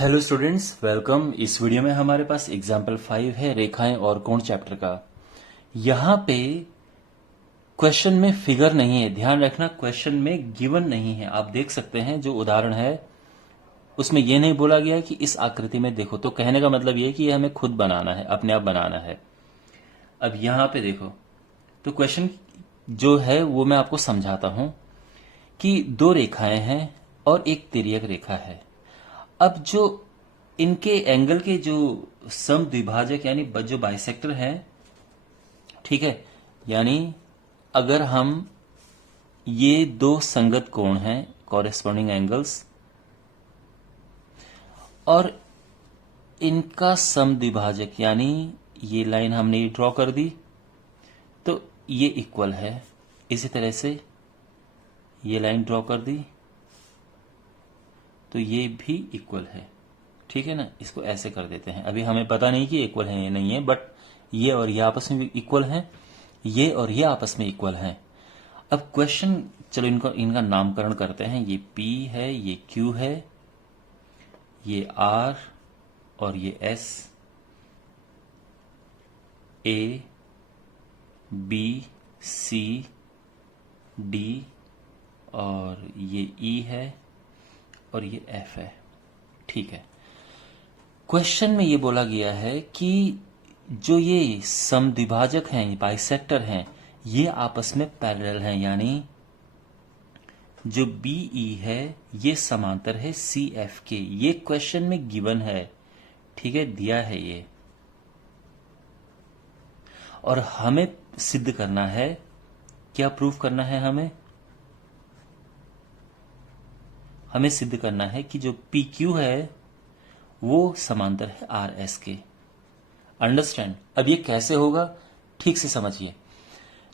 Hello students, welcome. इस video में हमारे पास एग्जाम्पल 5 है रेखाएं और कोण चैप्टर का। यहाँ पे क्वेश्चन में फिगर नहीं है, ध्यान रखना। क्वेश्चन में गिवन नहीं है। आप देख सकते हैं जो उदाहरण है उसमें यह नहीं बोला गया कि इस आकृति में देखो। तो कहने का मतलब यह है कि यह हमें खुद बनाना है, अपने आप बनाना है। अब यहाँ पे देखो, तो क्वेश्चन जो है वो मैं आपको समझाता हूं कि दो रेखाएं हैं और एक तिर्यक रेखा है। अब जो इनके एंगल के जो सम द्विभाजक यानी जो बाइसेक्टर हैं, ठीक है, यानी अगर हम ये दो संगत कोण हैं, कॉरेस्पॉन्डिंग एंगल्स, और इनका सम द्विभाजक यानी ये लाइन हमने ड्रॉ कर दी तो ये इक्वल है। इसी तरह से ये लाइन ड्रॉ कर दी तो ये भी इक्वल है। ठीक है ना, इसको ऐसे कर देते हैं। अभी हमें पता नहीं कि इक्वल है या नहीं है, बट ये और ये आपस में भी इक्वल हैं, ये और ये आपस में इक्वल हैं। अब क्वेश्चन, चलो इनका नामकरण करते हैं। ये P है, ये Q है, ये R और ये S, A B C D और ये E है और ये F है। ठीक है, क्वेश्चन में ये बोला गया है कि जो ये समद्विभाजक हैं, ये बाइसेक्टर हैं, ये आपस में पैरेलल हैं, यानी जो BE है ये समांतर है CF के। ये क्वेश्चन में गिवन है, ठीक है, दिया है ये। और हमें सिद्ध करना है, क्या प्रूफ करना है हमें सिद्ध करना है कि जो PQ है वो समांतर है RS के। अंडरस्टैंड? अब ये कैसे होगा, ठीक से समझिए।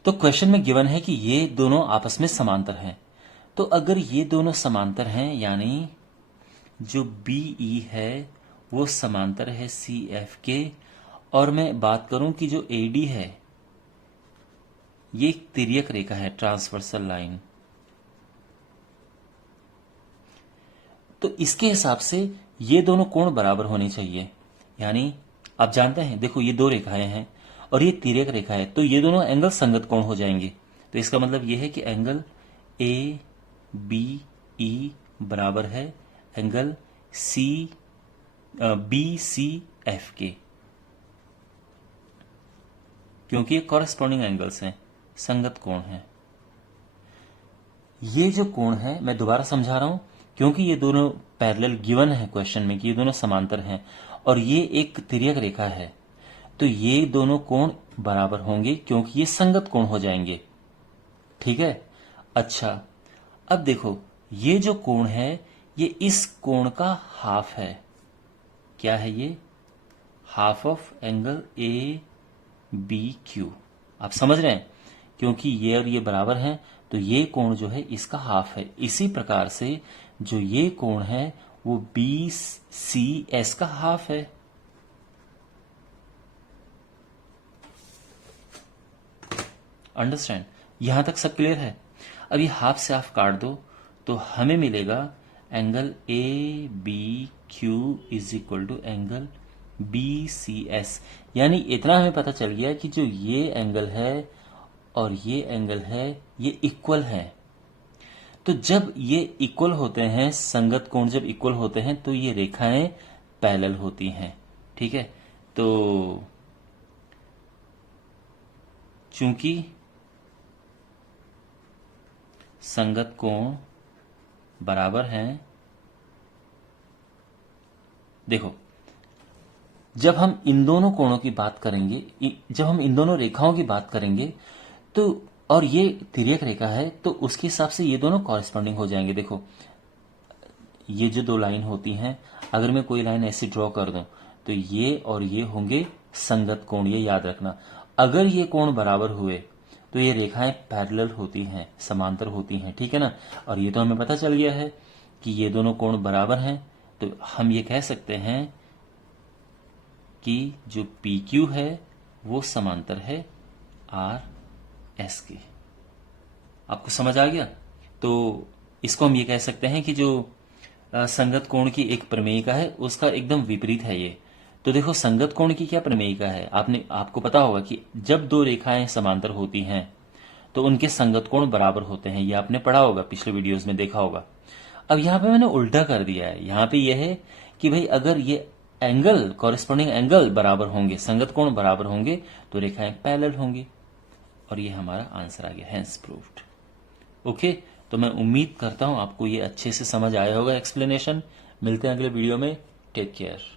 तो क्वेश्चन में गिवन है कि ये दोनों आपस में समांतर हैं। तो अगर ये दोनों समांतर हैं, यानी जो BE है वो समांतर है CF के, और मैं बात करूं कि जो AD है ये एक तिर्यक रेखा है, ट्रांसवर्सल लाइन, तो इसके हिसाब से ये दोनों कोण बराबर होने चाहिए। यानी आप जानते हैं, देखो ये दो रेखाएं हैं और ये तिर्यक रेखा है, तो ये दोनों एंगल संगत कोण हो जाएंगे। तो इसका मतलब ये है कि एंगल ABE बराबर है एंगल BCF के, क्योंकि ये कॉरेस्पॉन्डिंग एंगल्स हैं, संगत कोण हैं। ये जो कोण है, मैं दोबारा समझा रहा हूं, क्योंकि ये दोनों पैरेलल गिवन है क्वेश्चन में कि ये दोनों समांतर हैं और ये एक तिर्यक रेखा है, तो ये दोनों कोण बराबर होंगे क्योंकि ये संगत कोण हो जाएंगे। ठीक है, अच्छा, अब देखो ये जो कोण है ये इस कोण का हाफ है। क्या है ये? Half of angle ABQ। आप समझ रहे हैं, क्योंकि ये और ये बराबर हैं, तो ये कोण जो है इसका हाफ है। इसी प्रकार से जो ये कोण है वो BCS का हाफ है। अंडरस्टैंड? यहां तक सब क्लियर है? अब ये हाफ से हाफ काट दो तो हमें मिलेगा angle ABQ is equal to angle BCS। यानी इतना हमें पता चल गया कि जो ये एंगल है और ये एंगल है ये इक्वल है। तो जब ये इक्वल होते हैं, संगत कोण जब इक्वल होते हैं तो ये रेखाएं पैरेलल होती हैं। ठीक है, तो चूंकि संगत कोण बराबर हैं, देखो जब हम इन दोनों कोणों की बात करेंगे, जब हम इन दोनों रेखाओं की बात करेंगे, तो और ये तिर्यक रेखा है तो उसके हिसाब से ये दोनों कॉरेस्पॉन्डिंग हो जाएंगे। देखो ये जो दो लाइन होती हैं, अगर मैं कोई लाइन ऐसी ड्रॉ कर दूं तो ये और ये होंगे संगत कोण, ये याद रखना। अगर ये कोण बराबर हुए तो ये रेखाएं पैरेलल होती हैं, समांतर होती हैं। ठीक है ना, और ये तो हमें पता चल गया है कि ये दोनों कोण बराबर हैं, तो हम ये कह सकते हैं कि जो PQ है वो समांतर है RS के। आपको समझ आ गया? तो इसको हम ये कह सकते हैं कि जो संगत कोण की एक प्रमेयिका है, उसका एकदम विपरीत है ये। तो देखो संगत कोण की क्या प्रमेयिका है, आपको पता होगा कि जब दो रेखाएं समांतर होती हैं तो उनके संगत कोण बराबर होते हैं, ये आपने पढ़ा होगा, पिछले वीडियोस में देखा होगा। अब यहां पे मैंने उल्टा कर दिया है, यहां पे यह है कि भाई अगर ये एंगल, कॉरेस्पॉन्डिंग एंगल बराबर होंगे, संगत कोण बराबर होंगे, तो रेखाएं पैरेलल होंगी, और ये हमारा आंसर आ गया, हेंस प्रूव्ड। ओके, तो मैं उम्मीद करता हूं आपको ये अच्छे से समझ आया होगा एक्सप्लेनेशन। मिलते हैं अगले वीडियो में, टेक केयर।